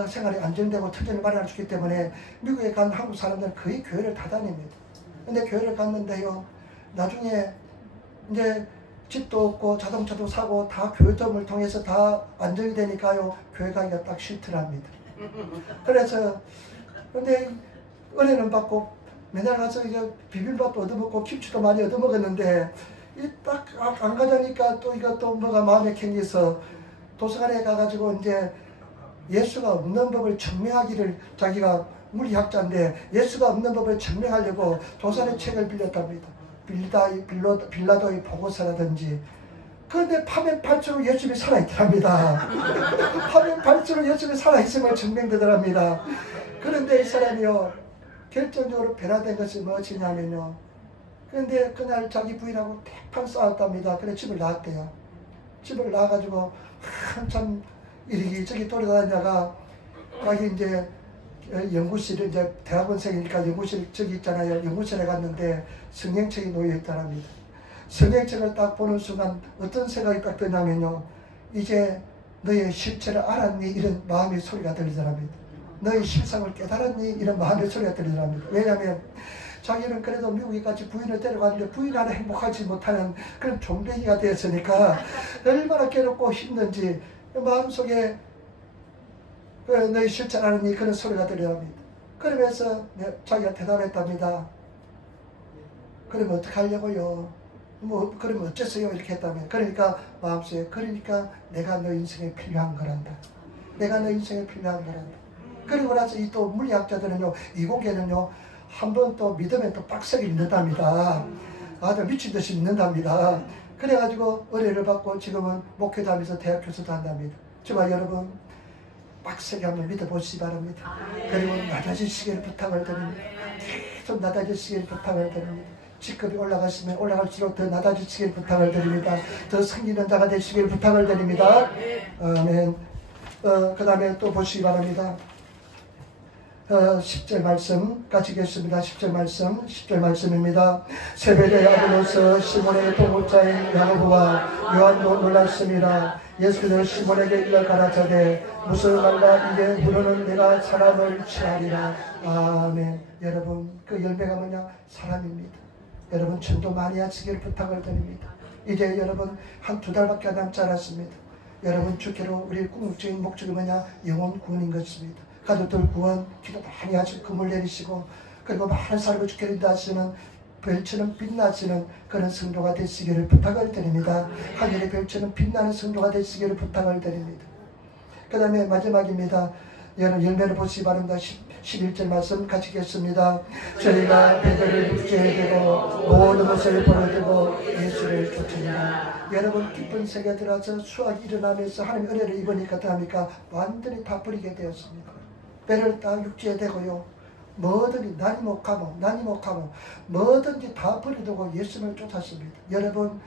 생활이 안정되고 터전이 마련할 수 있기 때문에 미국에 간 한국 사람들은 거의 교회를 다 다닙니다. 근데 교회를 갔는데요, 나중에 이제 집도 없고 자동차도 사고 다 교회점을 통해서 다 안정이 되니까요, 교회 가기가 딱 싫더랍니다. 그래서 근데 은혜는 받고 맨날 가서 이제 비빔밥도 얻어먹고 김치도 많이 얻어먹었는데, 이 딱 안 가자니까 또 이것도 뭐가 마음에 캥겨서 도서관에 가가지고 이제 예수가 없는 법을 증명하기를, 자기가 물리학자인데 예수가 없는 법을 증명하려고 도서관의 책을 빌렸답니다. 빌라도의 보고서라든지. 그런데 파면 팔수록 예수님이 살아있더랍니다. 파면 팔수록 예수님이 살아있음을 증명되더랍니다. 그런데 이 사람이요, 결정적으로 변화된 것이 무엇이냐면요, 그런데 그날 자기 부인하고 대판 싸웠답니다. 그래 집을 나왔대요. 집을 나와가지고 한참 이리저리 돌아다니다가 자기 이제 연구실, 이제 대학원생이니까 연구실 저기 있잖아요. 연구실에 갔는데 성경책이 놓여있다랍니다. 성경책을 딱 보는 순간 어떤 생각이 딱 드냐면요, 이제 너의 실체를 알았니? 이런 마음의 소리가 들리더랍니다. 너의 실상을 깨달았니? 이런 마음의 소리가 들리더랍니다. 왜냐하면 자기는 그래도 미국에까지 부인을 데려갔는데 부인 하나 행복하지 못하는 그런 좀비가 되었으니까 얼마나 괴롭고 힘든지 마음속에 너희 실체를 알았니? 그런 소리가 들려옵니다. 그러면서 자기가 대답했답니다. 그러면 어떻게 하려고요? 뭐 그러면 어째서요? 이렇게 했다면, 그러니까 마음속에, 그러니까 내가 너 인생에 필요한 거란다. 내가 너 인생에 필요한 거란다. 그리고 나서 이 또 물리학자들은요, 이공계는요, 한 번 또 믿으면 또 빡세게 믿는답니다. 아주 미친 듯이 믿는답니다. 그래가지고 의뢰를 받고 지금은 목회도 하면서 대학 교수도 한답니다. 정말 여러분 빡세게 한번 믿어보시기 바랍니다. 그리고 낮아지시기를 부탁을 드립니다. 계속 낮아지시기를 부탁을 드립니다. 직급이 올라가시면 올라갈수록 더 낮아지시기를 부탁을 드립니다. 더 섬기는 자가 되시기를 부탁을 드립니다. 아멘. 그 다음에 또 보시기 바랍니다. 10절 말씀 같이 읽겠습니다. 10절 말씀입니다. 새벽에 아들로서 시몬의 동업자인 야고보와 요한도 놀랐습니다. 예수께서 시몬에게 일러 가라사대 무슨 말라 이게 부르는 내가 사람을 취하리라. 아멘. 여러분 그 열매가 뭐냐? 사람입니다. 여러분 전도 많이 하시길 부탁을 드립니다. 이제 여러분 한 2달밖에 남지 않았습니다. 여러분 주께로 우리의 궁극적인 목적이 뭐냐? 영혼 구원인 것입니다. 가족들 구원 기도 많이 하시고 금을 내리시고 그리고 많은 사람을 주께로 인도하시는 별처럼 빛나시는 그런 성도가 되시기를 부탁을 드립니다. 하늘의 별처럼 빛나는 성도가 되시기를 부탁을 드립니다. 그 다음에 마지막입니다. 여러분 열매를 보시기 바랍니다. 11절 말씀 같이 읽겠습니다. 저희가 베드로를 육지에 대고 모든 것을 버려두고 예수를 쫓으리라. 여러분 깊은 세계에 들어와서 수학이 일어나면서 하나님의 은혜를 입으니까 어떡합니까? 완전히 다 버리게 되었습니다. 배를 딱 육지에 대고요, 뭐든지 난이 못 가면 뭐든지 다 버려두고 예수를 쫓았습니다. 여러분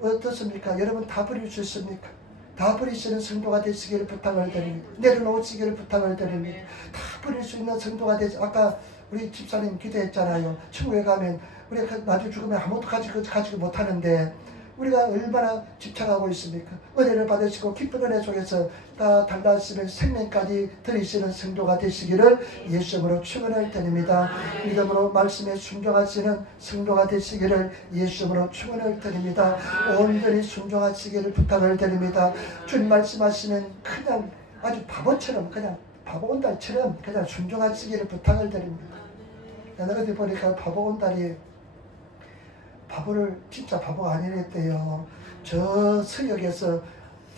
어떻습니까? 여러분 다 버릴 수 있습니까? 다 버리시는 성도가 되시기를 부탁을 드립니다. 내려놓으시기를 부탁을 드립니다. 다 버릴 수 있는 성도가 되시. 아까 우리 집사님 기도했잖아요. 천국에 가면 우리가 나중에 죽으면 아무것도 가지고 못하는데 우리가 얼마나 집착하고 있습니까? 은혜를 받으시고 기쁜 은혜 속에서 다 달라지면 생명까지 들이시는 성도가 되시기를 예수님으로 축원을 드립니다. 믿음으로 말씀에 순종하시는 성도가 되시기를 예수님으로 축원을 드립니다. 온전히 순종하시기를 부탁을 드립니다. 주님 말씀하시면 그냥 아주 바보처럼, 그냥 바보 온달처럼 그냥 순종하시기를 부탁을 드립니다. 어디 보니까 바보 온달이 바보를 진짜 바보가 아니랬대요. 저 서역에서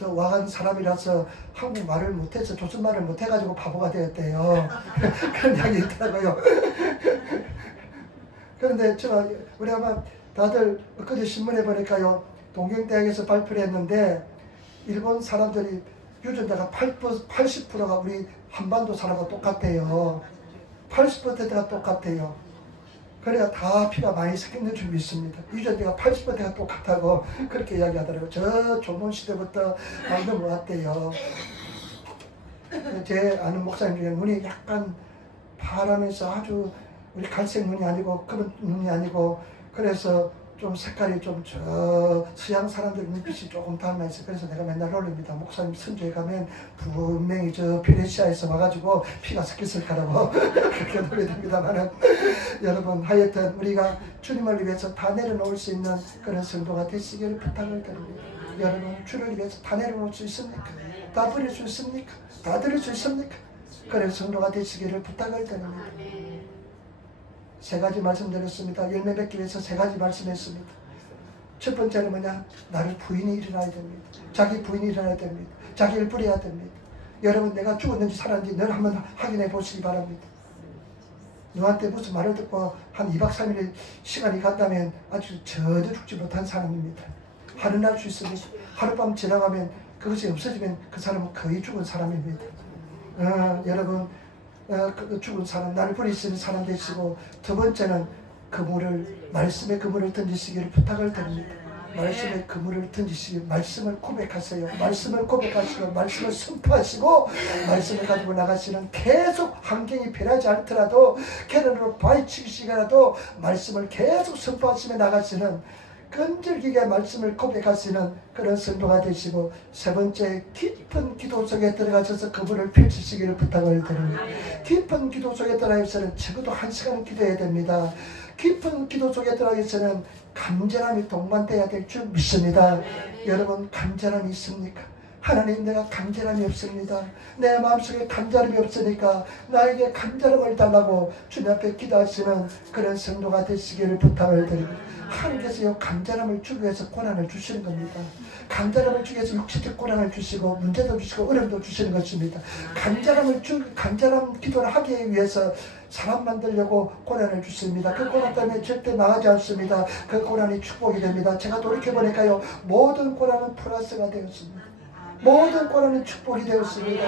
저 와간 사람이라서 한국말을 못해서 조선말을 못해가지고 바보가 되었대요. 그런 이야기 있더라고요. 그런데 우리 아마 다들 엊그제 신문에 보니까요, 동경대학에서 발표를 했는데 일본 사람들이 유전자가 80%가 우리 한반도 사람과 똑같대요. 80%가 똑같대요. 그래야 다 피가 많이 섞이는 줄 믿습니다. 유전자가 80%가 똑같다고 그렇게 이야기하더라고요. 저 조선시대부터 만들어 왔대요. 제 아는 목사님 중에 눈이 약간 파라면서 아주 우리 갈색 눈이 아니고 그런 눈이 아니고 그래서 좀 색깔이 좀 저 서양 사람들 눈빛이 조금 닮아있어요. 그래서 내가 맨날 놀립니다. 목사님 선교에 가면 분명히 저 피레시아에서 와가지고 피가 섞였을 거라고 그렇게 놀립니다만은 여러분 하여튼 우리가 주님을 위해서 다 내려놓을 수 있는 그런 성도가 되시기를 부탁을 드립니다. 여러분 주를 위해서 다 내려놓을 수 있습니까? 다 버릴 수 있습니까? 다 드릴 수 있습니까? 그런 성도가 되시기를 부탁을 드립니다. 3가지 말씀드렸습니다. 열매 맺기 위해서 3가지 말씀했습니다. 첫 번째는 뭐냐? 나를 부인이 일어나야 됩니다. 자기 부인이 일어나야 됩니다. 자기를 부려야 됩니다. 여러분 내가 죽었는지 살았는지 늘 한번 확인해 보시기 바랍니다. 너한테 무슨 말을 듣고 한 2박 3일 시간이 갔다면 아주 전혀 죽지 못한 사람입니다. 하루 날 수 있습니다. 하룻밤 지나가면 그것이 없어지면 그 사람은 거의 죽은 사람입니다. 여러분 죽은 사람, 나를 버리시는 사람 되시고, 두 번째는 그물을, 말씀의 그물을 던지시기를 부탁을 드립니다. 말씀의 그물을 던지시고 말씀을 고백하세요. 말씀을 고백하시고 말씀을 선포하시고 말씀을 가지고 나가시는, 계속 환경이 변하지 않더라도 캐런으로 바위치기시더라도 말씀을 계속 선포하시며 나가시는, 끈질기게 말씀을 고백하시는 그런 성도가 되시고, 세 번째, 깊은 기도 속에 들어가셔서 그분을 펼치시기를 부탁을 드립니다. 깊은 기도 속에 들어가서는 적어도 1시간은 기도해야 됩니다. 깊은 기도 속에 들어가서는 간절함이 동반돼야 될 줄 믿습니다. 여러분, 간절함이 있습니까? 하나님, 내가 간절함이 없습니다. 내 마음속에 간절함이 없으니까 나에게 간절함을 달라고 주님 앞에 기도하시는 그런 성도가 되시기를 부탁을 드립니다. 하나님께서 간절함을 주기 위해서 고난을 주시는 겁니다. 간절함을 주기 위해서 육체적 고난을 주시고 문제도 주시고 어려움도 주시는 것입니다. 간절함 기도를 하기 위해서 사람 만들려고 고난을 주십니다. 그 고난 때문에 절대 망하지 않습니다. 그 고난이 축복이 됩니다. 제가 돌이켜보니까요, 모든 고난은 플러스가 되었습니다. 모든 고난은 축복이 되었습니다.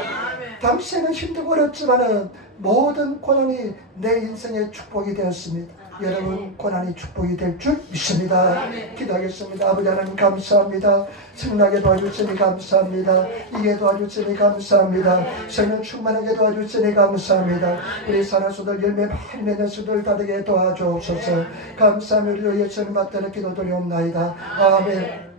당시에는 힘들고 어렵지만은 모든 고난이 내 인생의 축복이 되었습니다. 여러분, 고난이 축복이 될 줄 믿습니다. 기도하겠습니다. 아버지 하나님, 감사합니다. 승나게 도와주시니 감사합니다. 이게 도와주시니 감사합니다. 생명 충만하게 도와주시니 감사합니다. 우리 산하수들 열매 많이 맺는 수들 다르게 도와주옵소서. 감사합니다. 우리 예수님 맞대로 기도드리옵나이다. 아멘.